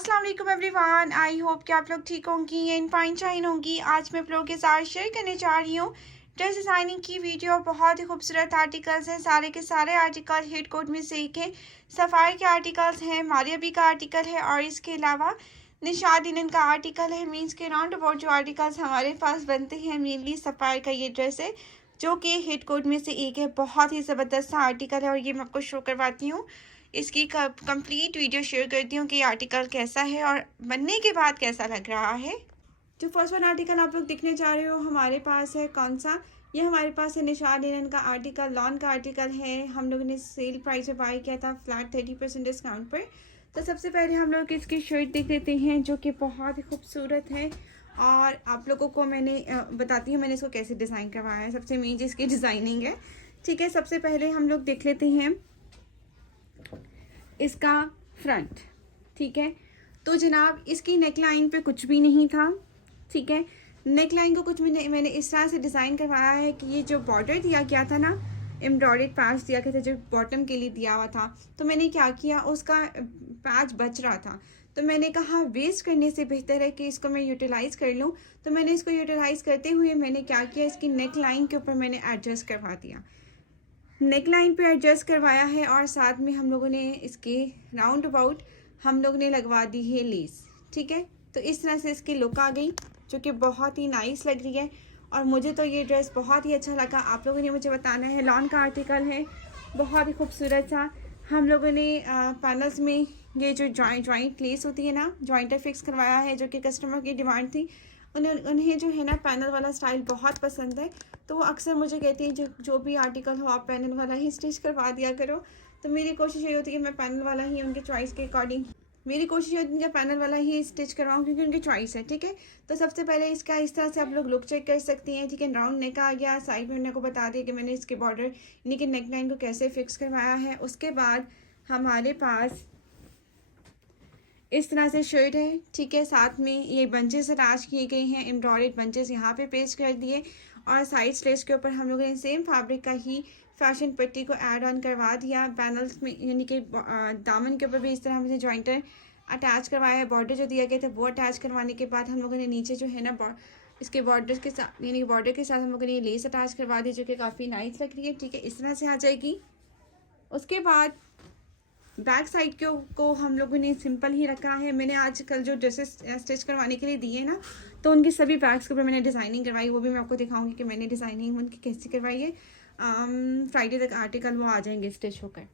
अस्सलाम वालेकुम everyone. I hope कि आप लोग ठीक होंगी एंड फाइन शाइन होंगी। आज मैं आप लोगों के साथ शेयर करने जा रही हूँ ड्रेस डिज़ाइनिंग की वीडियो। बहुत ही खूबसूरत आर्टिकल्स हैं, सारे के सारे आर्टिकल हिट कोड में से एक है। सफ़ायर के आर्टिकल्स हैं, मारिया बी का आर्टिकल है और इसके अलावा निशाद इनन का आर्टिकल है। मीन्स के राउंड अबाउट जो आर्टिकल्स हमारे पास बनते हैं मेनली सफ़ायर का ये ड्रेस है जो कि हिट कोड में से एक है। बहुत ही ज़बरदस्त आर्टिकल है और ये मैं आपको शो करवाती हूँ। इसकी कंप्लीट वीडियो शेयर करती हूँ कि ये आर्टिकल कैसा है और बनने के बाद कैसा लग रहा है। जो फर्स्ट वन आर्टिकल आप लोग देखने जा रहे हो हमारे पास है कौन सा, ये हमारे पास है निशाद इनन का आर्टिकल, लॉन का आर्टिकल है। हम लोगों ने सेल प्राइस में बाय किया था फ्लैट 30% डिस्काउंट पर। तो सबसे पहले हम लोग इसकी शर्ट देख लेते हैं जो कि बहुत ही खूबसूरत है और आप लोगों को मैंने बताती हूँ मैंने इसको कैसे डिज़ाइन करवाया है। सबसे मेन इसकी डिज़ाइनिंग है, ठीक है। सबसे पहले हम लोग देख लेते हैं इसका फ्रंट, ठीक है। तो जनाब इसकी नेक लाइन पे कुछ भी नहीं था, ठीक है। नेक लाइन को कुछ मैंने इस तरह से डिज़ाइन करवाया है कि ये जो बॉर्डर दिया गया था ना, एम्ब्रॉयडर्ड पैच दिया गया था जो बॉटम के लिए दिया हुआ था, तो मैंने क्या किया उसका पैच बच रहा था तो मैंने कहा वेस्ट करने से बेहतर है कि इसको मैं यूटिलाइज़ कर लूँ। तो मैंने इसको यूटिलाइज़ करते हुए मैंने क्या किया, इसकी नेक लाइन के ऊपर मैंने एडजस्ट करवा दिया, नेक लाइन पे एडजस्ट करवाया है और साथ में हम लोगों ने इसके राउंड अबाउट हम लोग ने लगवा दी है लेस, ठीक है। तो इस तरह से इसकी लुक आ गई जो कि बहुत ही नाइस लग रही है और मुझे तो ये ड्रेस बहुत ही अच्छा लगा। आप लोगों ने मुझे बताना है। लॉन का आर्टिकल है, बहुत ही खूबसूरत सा। हम लोगों ने पैनल्स में ये जो जॉइंट लेस होती है ना, जॉइंटर फिक्स करवाया है जो कि कस्टमर की डिमांड थी। उन्हें जो है ना पैनल वाला स्टाइल बहुत पसंद है, तो वो अक्सर मुझे कहती हैं जो भी आर्टिकल हो आप पैनल वाला ही स्टिच करवा दिया करो। तो मेरी कोशिश ये होती है कि मैं पैनल वाला ही उनके चॉइस के अकॉर्डिंग मेरी कोशिश होती है कि पैनल वाला ही स्टिच करवाऊँ क्योंकि उनकी चॉइस है, ठीक है। तो सबसे पहले इसका इस तरह से आप लोग लुक चेक कर सकती हैं, ठीक है। राउंड नेक आ गया, साइड में मैंने को बता दिया कि मैंने इसके बॉर्डर यानी कि नेक लाइन को कैसे फिक्स करवाया है। उसके बाद हमारे पास इस तरह से शर्ट है, ठीक है। साथ में ये बंचेस अटैच किए गए हैं, एम्ब्रॉयडर्ड बंचेस यहाँ पे पेस्ट कर दिए और साइड स्लेट्स के ऊपर हम लोगों ने सेम फैब्रिक का ही फैशन पट्टी को ऐड ऑन करवा दिया। पैनल्स में यानी कि दामन के ऊपर भी इस तरह हमने जॉइंटर अटैच करवाया है। बॉर्डर जो दिया गया था वो अटैच करवाने के बाद हम लोगों ने नीचे जो है ना इसके बॉर्डर के साथ यानी बॉर्डर के साथ हम लोगों ने ये लेस अटैच करवा दी जो कि काफ़ी नाइस लग रही है, ठीक है। इस तरह से आ जाएगी। उसके बाद बैक साइड को हम लोगों ने सिंपल ही रखा है। मैंने आजकल जो ड्रेसेस स्टिच करवाने के लिए दिए ना, तो उनकी सभी बैग्स के ऊपर मैंने डिज़ाइनिंग करवाई, वो भी मैं आपको दिखाऊंगी कि मैंने डिज़ाइनिंग उनकी कैसी करवाई है। फ्राइडे तक आर्टिकल वो आ जाएंगे स्टिच होकर,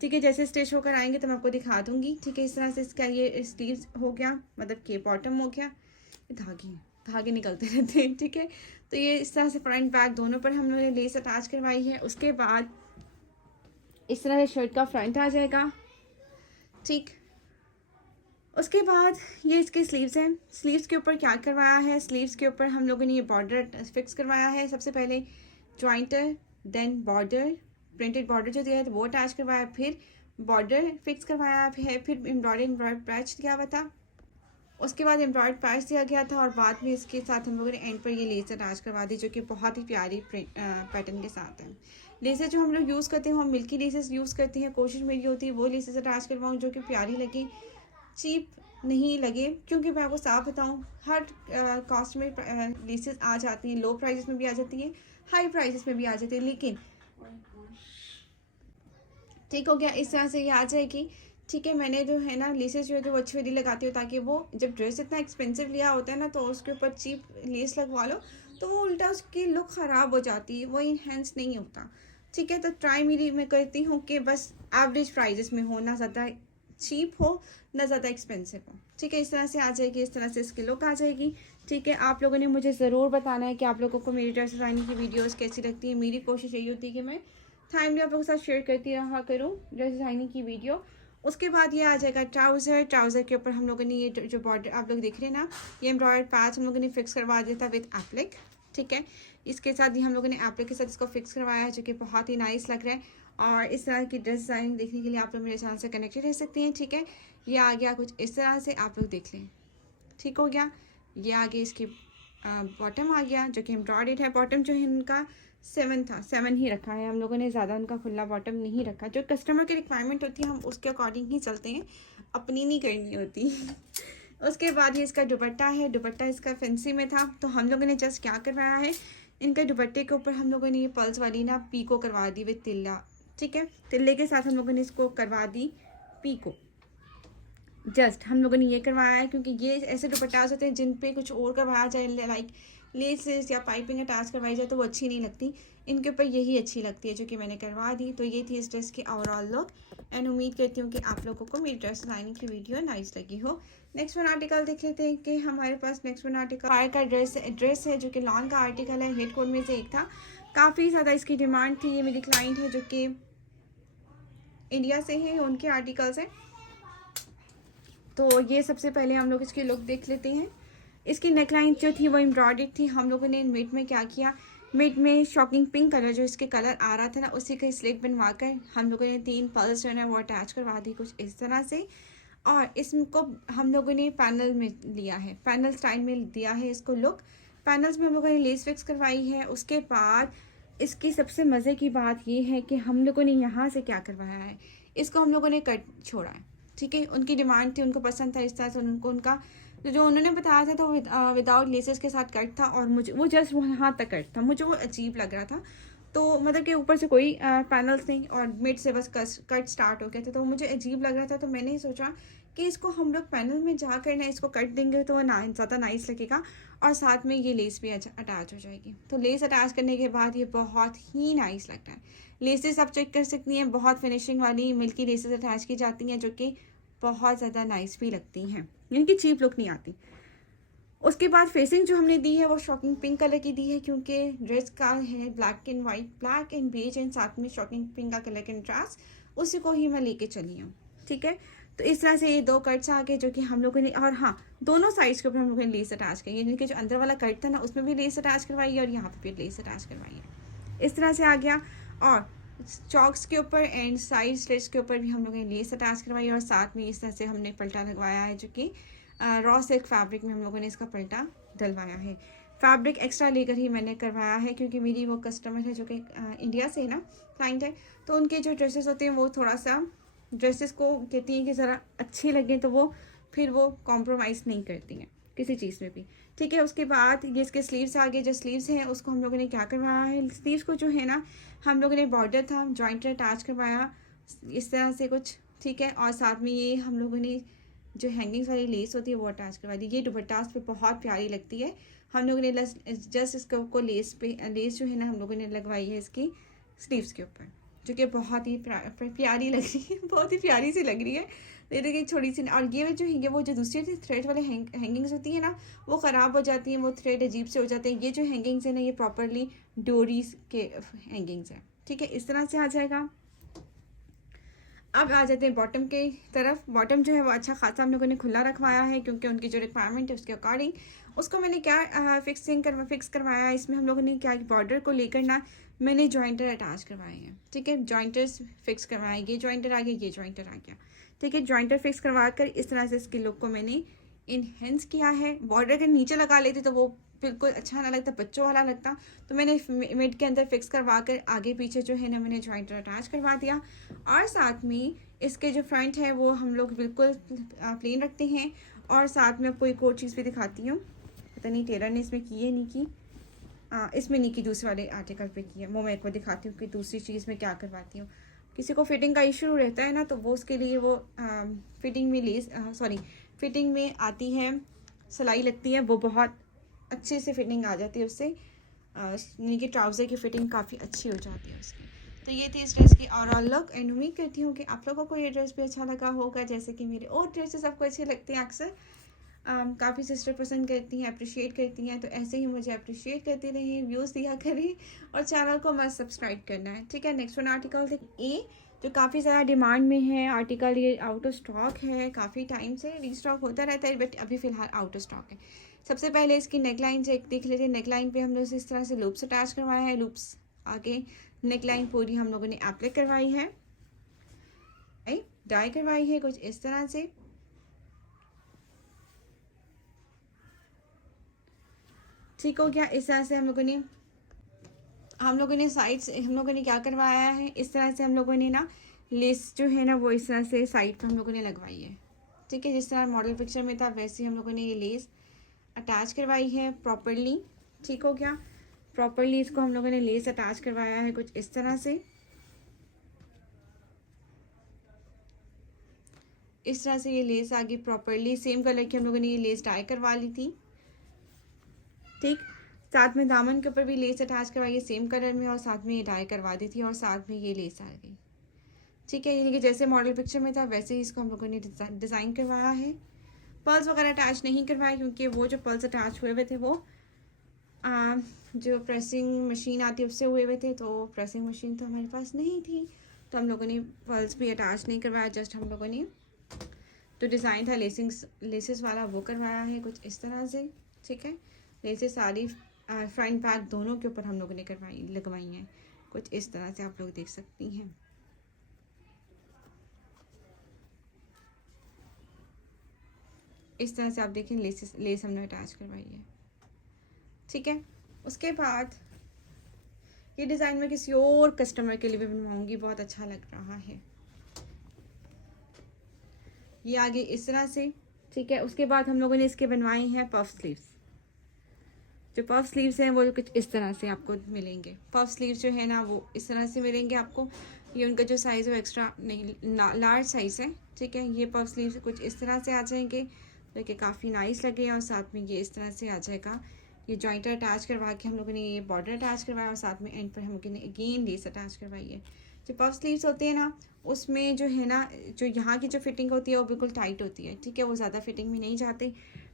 ठीक है। जैसे स्टिच होकर आएंगे तो मैं आपको दिखा दूंगी, ठीक है। इस तरह से इसका ये स्लीव्स हो गया, मतलब कि बॉटम हो गया। धागे निकलते रहते हैं, ठीक है। तो ये इस तरह से फ्रंट बैक दोनों पर हम लोगों ने लेस अटैच करवाई है। उसके बाद इस तरह से शर्ट का फ्रंट आ जाएगा, ठीक। उसके बाद ये इसके स्लीव्स हैं। स्लीव्स के ऊपर क्या करवाया है, स्लीव्स के ऊपर हम लोगों ने ये बॉर्डर फिक्स करवाया है। सबसे पहले jointer, then border, printed border जो दिया है तो वो अटैच करवाया, फिर बॉर्डर फिक्स करवाया है, फिर एम्ब्रॉयडर्ड पैच दिया हुआ था। उसके बाद एम्ब्रॉयड पैच दिया गया था और बाद में इसके साथ हम लोगों ने एंड पर ये लेस अटैच करवा दी जो कि बहुत ही प्यारी पैटर्न के साथ है। लेसेस जो हम लोग यूज़ करते हैं हम मिल्की लेसेस यूज़ करते हैं। कोशिश मेरी होती है वो लेसेस अटैच करवाऊँ जो कि प्यारी लगे, चीप नहीं लगे। क्योंकि मैं आपको साफ बताऊँ हर कॉस्ट में लेसेस आ जाती हैं, लो प्राइसेस में भी आ जाती हैं, हाई प्राइसेस में भी आ जाती है, लेकिन ठीक हो गया। इस तरह से ये आ जाएगी, ठीक है। मैंने जो है ना लेसेस जो है वो अच्छी वाली लगाती हूँ ताकि वो जब ड्रेस इतना एक्सपेंसिव लिया होता है ना तो उसके ऊपर चीप लेस लगवा लो तो वो उल्टा उसकी लुक ख़राब हो जाती है, वो इन्हेंस नहीं होता, ठीक है। तो ट्राई मेरी मैं करती हूँ कि बस एवरेज प्राइजेस में हो, ना ज़्यादा चीप हो ना ज़्यादा एक्सपेंसिव हो, ठीक है। इस तरह से आ जाएगी, इस तरह से इसकी लुक आ जाएगी, ठीक है। आप लोगों ने मुझे ज़रूर बताना है कि आप लोगों को मेरी ड्रेस डिज़ाइनिंग की वीडियोज़ कैसी लगती है। मेरी कोशिश यही होती है कि मैं टाइमली आप लोगों के साथ शेयर करती रहा करूँ ड्रेस डिज़ाइनिंग की वीडियो। उसके बाद ये आ जाएगा ट्राउज़र के ऊपर हम लोगों ने ये जो बॉर्डर आप लोग देख रहे हैं ना, ये एम्ब्रॉयडर्ड पैच हम लोगों ने फिक्स करवा दिया था विद एप्लिक, ठीक है। इसके साथ ही हम लोगों ने एप्लिक के साथ इसको फिक्स करवाया है जो कि बहुत ही नाइस लग रहा है। और इस तरह की ड्रेस डिज़ाइनिंग देखने के लिए आप लोग मेरे चैनल से कनेक्टेड रह सकते हैं, ठीक है। ये आ गया कुछ इस तरह से, आप लोग देख लें, ठीक हो गया। ये आगे इसकी बॉटम आ गया जो कि एम्ब्रॉयडर्ड है। बॉटम जो है इनका 7 था, 7 ही रखा है हम लोगों ने, ज़्यादा उनका खुला बॉटम नहीं रखा। जो कस्टमर की रिक्वायरमेंट होती है हम उसके अकॉर्डिंग ही चलते हैं, अपनी नहीं करनी होती। उसके बाद ये इसका दुपट्टा है, दुपट्टा इसका फैंसी में था, तो हम लोगों ने जस्ट क्या करवाया है, इनके दुपट्टे के ऊपर हम लोगों ने ये पल्स वाली ना पीको करवा दी विद तिल्ला, ठीक है, तिल्ले के साथ हम लोगों ने इसको करवा दी पीको। जस्ट हम लोगों ने ये करवाया है क्योंकि ये ऐसे दुपट्टास होते हैं जिन पे कुछ और करवाया जाए, लाइक लेसेस या पाइपिंग अटैच करवाई जाए तो वो अच्छी नहीं लगती, इनके ऊपर यही अच्छी लगती है जो कि मैंने करवा दी। तो ये थी इस ड्रेस की ओवरऑल लुक, एंड उम्मीद करती हूँ कि आप लोगों को मेरी ड्रेस डिजाइनिंग की वीडियो नाइस लगी हो। नेक्स्ट वन आर्टिकल देख लेते हैं कि हमारे पास नेक्स्ट वन आर्टिकल फायर का ड्रेस है जो कि लॉन का आर्टिकल है, हेड कोड में से एक था, काफ़ी ज़्यादा इसकी डिमांड थी। ये मेरी क्लाइंट है जो कि इंडिया से है, उनके आर्टिकल्स हैं। तो ये सबसे पहले हम लोग इसकी लुक देख लेते हैं। इसकी नेकलाइन जो थी वो एम्ब्रॉयडर्ड थी। हम लोगों ने मिड में क्या किया, मिड में शॉकिंग पिंक कलर जो इसके कलर आ रहा था ना, उसी का स्लिट बनवा कर हम लोगों ने 3 पल्स जो है वो अटैच करवा दी कुछ इस तरह से। और इसको हम लोगों ने पैनल में लिया है, पैनल स्टाइल में दिया है इसको लुक। पैनल्स में हम लोगों ने लेस फिक्स करवाई है। उसके बाद इसकी सबसे मज़े की बात ये है कि हम लोगों ने यहाँ से क्या करवाया है, इसको हम लोगों ने कट छोड़ा है, ठीक है। उनकी डिमांड थी, उनको पसंद था इस तरह से, उनको उनका जो उन्होंने बताया था तो विदाउट लेसेस के साथ कट था, और मुझे वो जस्ट वहाँ तक कट था, मुझे वो अजीब लग रहा था। तो मतलब कि ऊपर से कोई पैनल्स नहीं और मिड से बस कट स्टार्ट हो गया था, तो मुझे अजीब लग रहा था। तो मैंने सोचा कि इसको हम लोग पैनल में जा कर ना इसको कट देंगे तो ज़्यादा नाइस लगेगा, और साथ में ये लेस भी अटैच हो जाएगी। तो लेस अटैच करने के बाद ये बहुत ही नाइस लगता है। लेसेस आप चेक कर सकती हैं, बहुत फिनिशिंग वाली मिल्की लेसेस अटैच की जाती हैं जो कि बहुत ज़्यादा नाइस भी लगती हैं, इनकी चीप लुक नहीं आती। उसके बाद फेसिंग जो हमने दी है वो शॉकिंग पिंक कलर की दी है, क्योंकि ड्रेस का है black and white, black and beige and साथ में शॉकिंग पिंक का कलर कंट्रास्ट, उसी को ही मैं लेके चली हूँ, ठीक है। तो इस तरह से ये 2 कट्स आ गए जो कि हम लोगों ने, और हाँ दोनों साइड्स के ऊपर हम लोगों ने लेस अटैच की, यानी कि जो अंदर वाला कट था ना उसमें भी लेस अटैच करवाई है और यहाँ पे भी लेस अटैच करवाई है, इस तरह से आ गया। और चॉक्स के ऊपर एंड साइड स्लिट्स के ऊपर भी हम लोगों ने लेस अटैच करवाई, और साथ में इस तरह से हमने पलटा लगवाया है जो कि रॉ सिल्क फैब्रिक में हम लोगों ने इसका पलटा डलवाया है। फैब्रिक एक्स्ट्रा लेकर ही मैंने करवाया है क्योंकि मेरी वो कस्टमर है जो कि इंडिया से है ना, क्लाइंट है, तो उनके जो ड्रेसेस होते हैं वो थोड़ा सा ड्रेसेस को कहती हैं कि ज़रा अच्छी लगे, तो वो फिर वो कॉम्प्रोमाइज़ नहीं करती हैं किसी चीज़ में भी, ठीक है। उसके बाद ये इसके स्लीव्स आगे जो स्लीव्स हैं उसको हम लोगों ने क्या करवाया है, स्लीव्स को जो है ना हम लोगों ने बॉर्डर था जॉइंट अटैच करवाया इस तरह से कुछ, ठीक है। और साथ में ये हम लोगों ने जो हैंगिंग्स वाली लेस होती है वो अटैच करवा दी। ये दुपट्टा उस पर बहुत प्यारी लगती है। हम लोगों ने जस्ट इसको लेस जो है ना हम लोगों ने लगवाई है इसकी स्लीव्स के ऊपर, जो कि बहुत ही प्यारी लग रही है, बहुत ही प्यारी सी लग रही है। ये देखिए छोटी सी, और ये जो है वो जो दूसरी थ्रेड वाले हैंगिंग्स होती है ना वो ख़राब हो जाती हैं, वो थ्रेड अजीब से हो जाते हैं। ये जो हैंगिंग्स है ना ये प्रॉपरली डोरीज के हैंगिंग्स हैं, ठीक है, इस तरह से आ जाएगा। अब आ जाते हैं बॉटम के तरफ। बॉटम जो है वो अच्छा खासा हम लोगों ने खुला रखवाया है क्योंकि उनकी जो रिक्वायरमेंट है उसके अकॉर्डिंग उसको मैंने क्या फिक्स करवाया है। इसमें हम लोगों ने क्या बॉर्डर को लेकर ना मैंने जॉइंटर अटैच करवाए हैं, ठीक है, जॉइंटर्स फिक्स करवाए, ये जॉइंटर आ गया, ये जॉइंटर आ गया, ठीक है। जॉइंटर फिक्स करवा कर इस तरह से इसकी लुक को मैंने इनहेंस किया है। बॉर्डर के नीचे लगा लेती तो वो बिल्कुल अच्छा ना लगता, बच्चों वाला लगता, तो मैंने मिड के अंदर फिक्स करवा कर आगे पीछे जो है ना मैंने जॉइंटर अटैच करवा दिया। और साथ में इसके जो फ्रंट है वो हम लोग बिल्कुल प्लेन रखते हैं। और साथ में आपको एक और चीज़ भी दिखाती हूँ, पता नहीं टेलर ने इसमें की है नहीं की, इसमें नहीं की, दूसरे वाले आर्टिकल पे की है, वो मैं एक बार दिखाती हूँ कि दूसरी चीज़ में क्या करवाती हूँ। किसी को फिटिंग का इशू रहता है ना तो वो उसके लिए वो फिटिंग में फिटिंग में आती है, सिलाई लगती है, वो बहुत अच्छे से फिटिंग आ जाती है उससे, यानी कि ट्राउज़र की फिटिंग काफ़ी अच्छी हो जाती है उसकी। तो ये थी इस ड्रेस की ओवरऑल लुक, एंड उम्मीद करती हूँ कि आप लोगों को ये ड्रेस भी अच्छा लगा होगा, जैसे कि मेरे और ड्रेसेस आपको अच्छे लगते हैं अक्सर। काफ़ी सिस्टर पसंद करती हैं, अप्रिशिएट करती हैं, तो ऐसे ही मुझे अप्रिशिएट करती रहें, व्यूज़ दिया करें, और चैनल को मस्त सब्सक्राइब करना है, ठीक है। नेक्स्ट वन आर्टिकल ए जो काफ़ी ज़्यादा डिमांड में है आर्टिकल, ये आउट ऑफ स्टॉक है, काफ़ी टाइम से रीस्टॉक होता रहता है बट अभी फ़िलहाल आउट ऑफ स्टॉक है। सबसे पहले इसकी नेकलाइन से देख लीजिए। नेकलाइन पे हम लोग इस तरह से लूप्स अटैच करवाया है, लूप्स आगे नेकलाइन पूरी हम लोगों ने एप्लाई करवाई है, डाई करवाई है कुछ इस तरह से, ठीक हो गया। इस तरह से हम लोगों ने हम लोगों ने साइड्स हम लोगों ने क्या करवाया है, इस तरह से हम लोगों ने ना लेस जो है ना वो इस तरह से साइड पर हम लोगों ने लगवाई है। ठीक है, जिस तरह मॉडल पिक्चर में था वैसे ही हम लोगों ने ये लेस अटैच करवाई है प्रॉपरली। ठीक हो गया, प्रॉपरली इसको हम लोगों ने लेस अटैच करवाया है कुछ इस तरह से। इस तरह से ये लेस आ गई प्रॉपरली, सेम कलर की हम लोगों ने ये लेस डाई करवा ली थी। ठीक, साथ में दामन के ऊपर भी लेस अटैच करवाई है सेम कलर में, और साथ में ये डाई करवा दी थी, और साथ में ये लेस आ गई। ठीक है, यानी कि जैसे मॉडल पिक्चर में था वैसे ही इसको हम लोगों ने डिज़ाइन करवाया है। पर्ल्स वगैरह अटैच नहीं करवाए, क्योंकि वो जो पर्ल्स अटैच हुए हुए थे वो जो प्रेसिंग मशीन आती है उससे हुए हुए थे, तो प्रेसिंग मशीन तो हमारे पास नहीं थी, तो हम लोगों ने पर्ल्स भी अटैच नहीं करवाया। जस्ट हम लोगों ने जो डिज़ाइन था लेसेस वाला वो करवाया है कुछ इस तरह से। ठीक है, लेसेस सारी फ्रंट बैक दोनों के ऊपर हम लोगों ने लगवाई हैं कुछ इस तरह से, आप लोग देख सकती हैं। इस तरह से आप देखें लेस हमने अटैच करवाई है। ठीक है, उसके बाद ये डिज़ाइन मैं किसी और कस्टमर के लिए भी बनवाऊंगी, बहुत अच्छा लग रहा है। ये आगे इस तरह से। ठीक है, उसके बाद हम लोगों ने इसके बनवाए हैं पफ स्लीव्स। जो पफ स्लीव्स हैं वो कुछ इस तरह से आपको मिलेंगे। पफ स्लीव्स जो है ना वो इस तरह से मिलेंगे आपको। ये उनका जो साइज़ है वो एक्स्ट्रा नहीं, लार्ज साइज़ है। ठीक है, ये पफ स्लीव्स कुछ इस तरह से आ जाएंगे, जो कि काफ़ी नाइस लगे, और साथ में ये इस तरह से आ जाएगा। ये जॉइंटर अटैच करवा के हम लोगों ने ये बॉर्डर अटैच करवाया, और साथ में एंड पर हम लोगों ने अगेन लेस अटैच करवाई है। जो पफ स्लीव्स होते हैं ना उसमें जो है ना, जो यहाँ की जो फिटिंग होती है वो बिल्कुल टाइट होती है। ठीक है, वो ज़्यादा फिटिंग में नहीं जाते,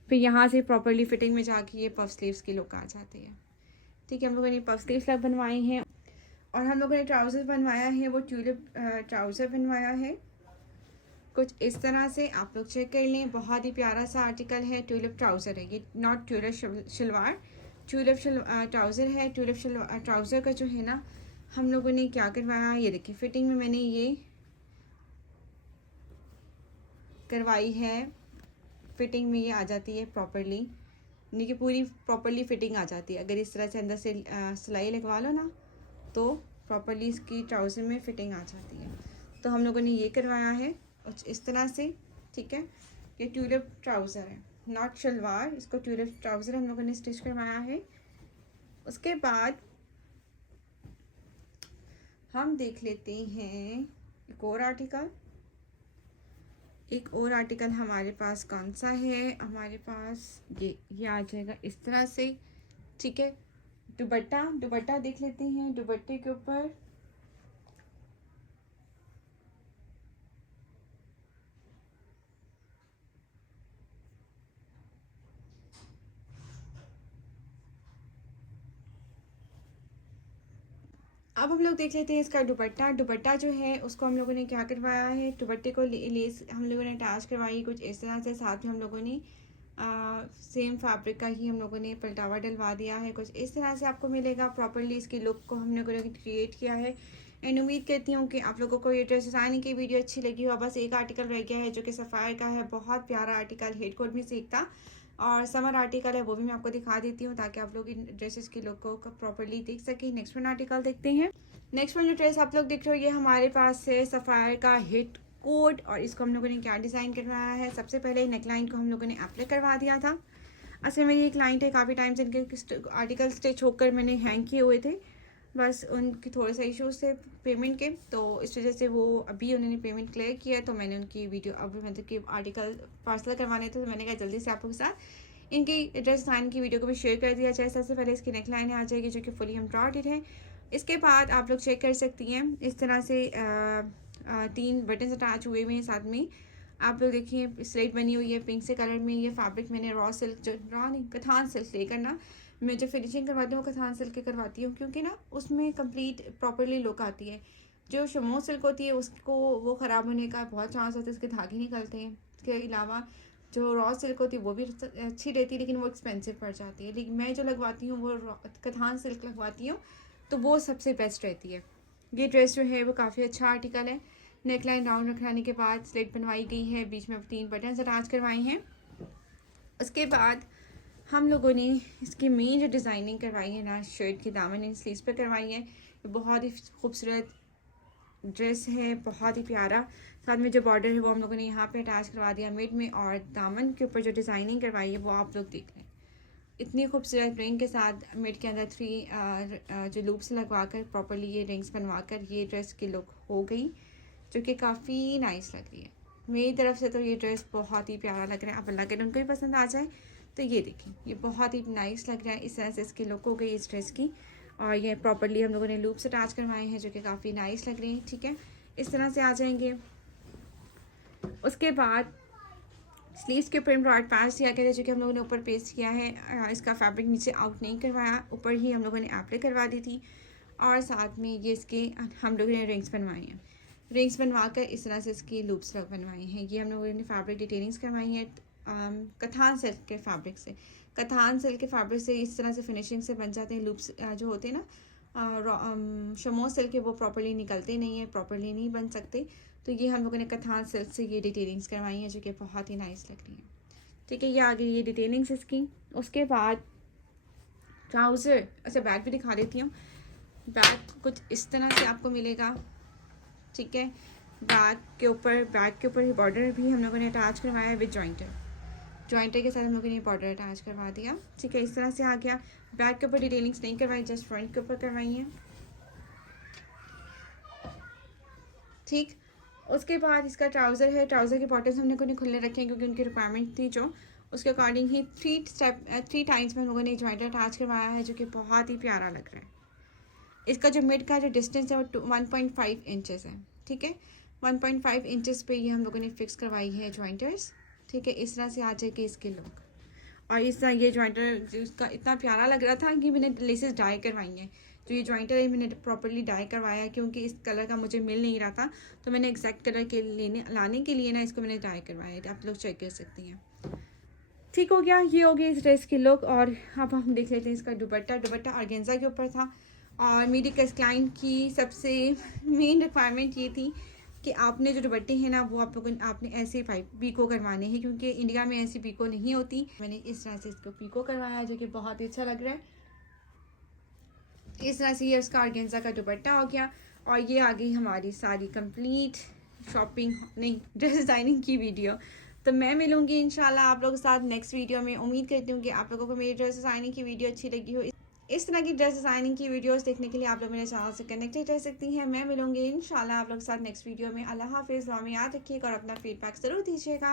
फिर यहाँ से प्रॉपरली फिटिंग में जाके ये पफ स्लीव्स की लुक आ जाती है। ठीक है, हम लोगों ने पफ स्लीव्स लग बनवाए हैं, और हम लोगों ने ट्राउज़र बनवाया है वो ट्यूलिप ट्राउज़र बनवाया है कुछ इस तरह से। आप लोग चेक कर लें, बहुत ही प्यारा सा आर्टिकल है। ट्यूलिप ट्राउज़र है ये, not tulip salwar, tulip trouser है। ट्यूलिप ट्राउज़र का जो है ना हम लोगों ने क्या करवाया, ये देखिए फिटिंग में मैंने ये करवाई है। फिटिंग में ये आ जाती है प्रॉपरली, यानी कि पूरी प्रॉपरली फिटिंग आ जाती है। अगर इस तरह से अंदर से सिलाई लगवा लो ना तो प्रॉपरली इसकी ट्राउज़र में फिटिंग आ जाती है। तो हम लोगों ने ये करवाया है कुछ इस तरह से। ठीक है, ये ट्यूलिप ट्राउज़र है, नॉट शलवार, इसको ट्यूलिप ट्राउज़र हम लोगों ने स्टिच करवाया है। उसके बाद हम देख लेते हैं एक और आर्टिकल। एक और आर्टिकल हमारे पास कौन सा है, हमारे पास ये आ जाएगा इस तरह से। ठीक है, दुपट्टा देख लेते हैं। दुपट्टे के ऊपर अब हम लोग देख लेते हैं इसका दुपट्टा। दुपट्टा जो है उसको हम लोगों ने क्या करवाया है, दुपट्टे को लेस हम लोगों ने अटैच करवाई कुछ इस तरह से। साथ में हम लोगों ने सेम फैब्रिक का ही हम लोगों ने पलटावा डलवा दिया है कुछ इस तरह से आपको मिलेगा। प्रॉपरली इसकी लुक को हम लोगों ने क्रिएट किया है। एंड उम्मीद करती हूँ कि आप लोगों को ये ड्रेस डिज़ाइन की वीडियो अच्छी लगी हो। बस एक आर्टिकल रह गया है जो कि सफ़ायर का है, बहुत प्यारा आर्टिकल, हेड कोट में से एक था, और समर आर्टिकल है वो भी मैं आपको दिखा देती हूँ ताकि आप लोग इन ड्रेसेस की लुक को प्रॉपरली देख सकें। नेक्स्ट वन आर्टिकल देखते हैं। नेक्स्ट वन जो ड्रेस आप लोग देख रहे हो ये हमारे पास है सफ़ायर का हिट कोट, और इसको हम लोगों ने क्या डिज़ाइन करवाया है। सबसे पहले नेकलाइन को हम लोगों ने अप्लाई करवा दिया था। असल मेरी एक क्लाइंट है, काफ़ी टाइम से इनके आर्टिकल स्टिच होकर मैंने हैंग किए हुए थे, बस उनके थोड़े से इश्यूज थे पेमेंट के, तो इस वजह से वो अभी उन्होंने पेमेंट क्लियर किया है, तो मैंने उनकी वीडियो अभी मतलब कि आर्टिकल पार्सल करवाने थे, तो मैंने कहा जल्दी से आप लोगों के साथ इनकी ड्रेस डिज़ाइन की वीडियो को भी शेयर कर दिया जाए। सबसे पहले इसकी नेक लाइन आ जाएगी जो कि फुली एम्ब्रॉयडर्ड है। इसके बाद आप लोग चेक कर सकती हैं इस तरह से 3 बटन अटैच हुए हुए हैं। साथ में आप लोग देखिए स्लेट बनी हुई है पिंक से कलर में। ये फैब्रिक मैंने रॉ सिल्क, जो रॉ नहीं कथान सिल्क लेकर ना मैं जो फिनिशिंग करवाती हूँ कथान सिल्क की करवाती हूँ, क्योंकि ना उसमें कंप्लीट प्रॉपरली लुक आती है। जो शमो सिल्क होती है उसको वो ख़राब होने का बहुत चांस होता है, उसके धागे निकलते हैं। इसके अलावा जो रॉ सिल्क होती है वो भी अच्छी रहती है लेकिन वो एक्सपेंसिव पड़ जाती है। लेकिन मैं जो लगवाती हूँ वो कथान सिल्क लगवाती हूँ, तो वो सबसे बेस्ट रहती है। ये ड्रेस जो है वो काफ़ी अच्छा आर्टिकल है। नेक लाइन राउंड रखने के बाद स्लेट बनवाई गई है, बीच में 3 बटन अटैच करवाए हैं। उसके बाद हम लोगों ने इसकी मेन जो डिज़ाइनिंग करवाई है ना शर्ट की दामन एंड स्लीव्स पे करवाई है। ये बहुत ही खूबसूरत ड्रेस है, बहुत ही प्यारा। साथ में जो बॉर्डर है वो हम लोगों ने यहाँ पे अटैच करवा दिया मिड में, और दामन के ऊपर जो डिज़ाइनिंग करवाई है वो आप लोग देख लें। इतनी खूबसूरत रिंग के साथ मिड के अंदर 3 जो लूप्स लगवा कर प्रॉपरली ये रिंग्स बनवा कर ये ड्रेस की लुक हो गई, जो कि काफ़ी नाइस लग रही है। मेरी तरफ से तो ये ड्रेस बहुत ही प्यारा लग रहा है। अब अल्लाह करे उनको भी पसंद आ जाए तो ये देखिए, ये बहुत ही नाइस लग रहा है। इस तरह से इसकी लुक हो गई इस ड्रेस की, और ये प्रॉपरली हम लोगों ने लूप्स अटैच करवाए हैं जो कि काफ़ी नाइस लग रही हैं। ठीक है, इस तरह से आ जाएंगे। उसके बाद स्लीव्स के ऊपर एम्ब्रॉयड पैच दिया गया था जो कि हम लोगों ने ऊपर पेस्ट किया है। इसका फैब्रिक नीचे आउट नहीं करवाया, ऊपर ही हम लोगों ने एप्ले करवा दी थी। और साथ में ये इसके हम लोगों ने रिंग्स बनवाए हैं। रिंग्स बनवा कर इस तरह से इसकी लूप्स बनवाए हैं। ये हम लोगों ने फैब्रिक डिटेलिंग्स करवाई है कथान सिल्क के फैब्रिक से। कथान सिल्क के फैब्रिक से इस तरह से फिनिशिंग से बन जाते हैं लूप्स जो होते हैं ना शमो सिल्क के, वो प्रॉपर्ली निकलते नहीं है, प्रॉपर्ली नहीं बन सकते। तो ये हम लोगों ने कथान सिल्क से ये डिटेलिंग्स करवाई हैं जो कि बहुत ही नाइस लग रही है। ठीक है, ये आ गई ये डिटेलिंग्स इसकी। उसके बाद ट्राउज़र, अच्छा बैग भी दिखा देती हूँ। बैग कुछ इस तरह से आपको मिलेगा। ठीक है, बैग के ऊपर ही बॉर्डर भी हम लोगों ने अटैच करवाया है विद जॉइंटर के साथ हम लोगों ने बॉर्डर अटैच करवा दिया। ठीक है, इस तरह से आ गया। बैक के ऊपर डिटेलिंग्स नहीं करवाई, जस्ट फ्रंट के ऊपर करवाई है। ठीक, उसके बाद इसका ट्राउज़र है। ट्राउज़र के बॉटम्स हमने को खुले रखे हैं क्योंकि उनकी रिक्वायरमेंट थी जो, उसके अकॉर्डिंग ही 3 टाइम्स में हम लोगों ने जॉइंटर अटैच करवाया है जो कि बहुत ही प्यारा लग रहा है। इसका जो मिड का जो डिस्टेंस है वो 1.5 इंचेस है। ठीक है, 1.5 इंचेस पे ये हम लोगों ने फिक्स करवाई है जॉइंटर्स। ठीक है, इस तरह से आ जाएगी इसकी लुक। और इस तरह ये जॉइंटर जिसका इतना प्यारा लग रहा था कि मैंने लेसेस डाई करवाई हैं। जो ये जॉइंटर है मैंने प्रॉपर्ली डाई करवाया क्योंकि इस कलर का मुझे मिल नहीं रहा था, तो मैंने एग्जैक्ट कलर के लाने के लिए ना इसको मैंने डाई करवाया है। आप लोग चेक कर सकती हैं। ठीक हो गया, ये हो गई इस ड्रेस की लुक। और अब हम देख लेते हैं इसका दुपट्टा ऑर्गेन्जा के ऊपर था। और मेरी क्लाइंट की सबसे मेन रिक्वायरमेंट ये थी कि आपने जो दुपट्टे हैं ना वो आपने ऐसे पीको करवाने हैं, क्योंकि इंडिया में ऐसी पीको नहीं होती। मैंने इस तरह से इसको पीको करवाया जो कि बहुत ही अच्छा लग रहा है। इस तरह से ये उसका ऑर्गेन्जा का दुपट्टा हो गया। और ये आ गई हमारी सारी कंप्लीट शॉपिंग नहीं ड्रेस डिज़ाइनिंग की वीडियो। तो मैं मिलूंगी इंशाल्लाह आप लोगों के साथ नेक्स्ट वीडियो में। उम्मीद करती हूँ कि आप लोगों को मेरी ड्रेस डिज़ाइनिंग की वीडियो अच्छी लगी हो। इस तरह की ड्रेस डिज़ाइनिंग की वीडियोस देखने के लिए आप लोग मेरे चैनल से कनेक्टेड रह सकती हैं। मैं मिलूंगी इंशाल्लाह आप लोग के साथ नेक्स्ट वीडियो में। अल्लाह हाफिज़, दुआ में याद रखिएगा और अपना फीडबैक ज़रूर दीजिएगा।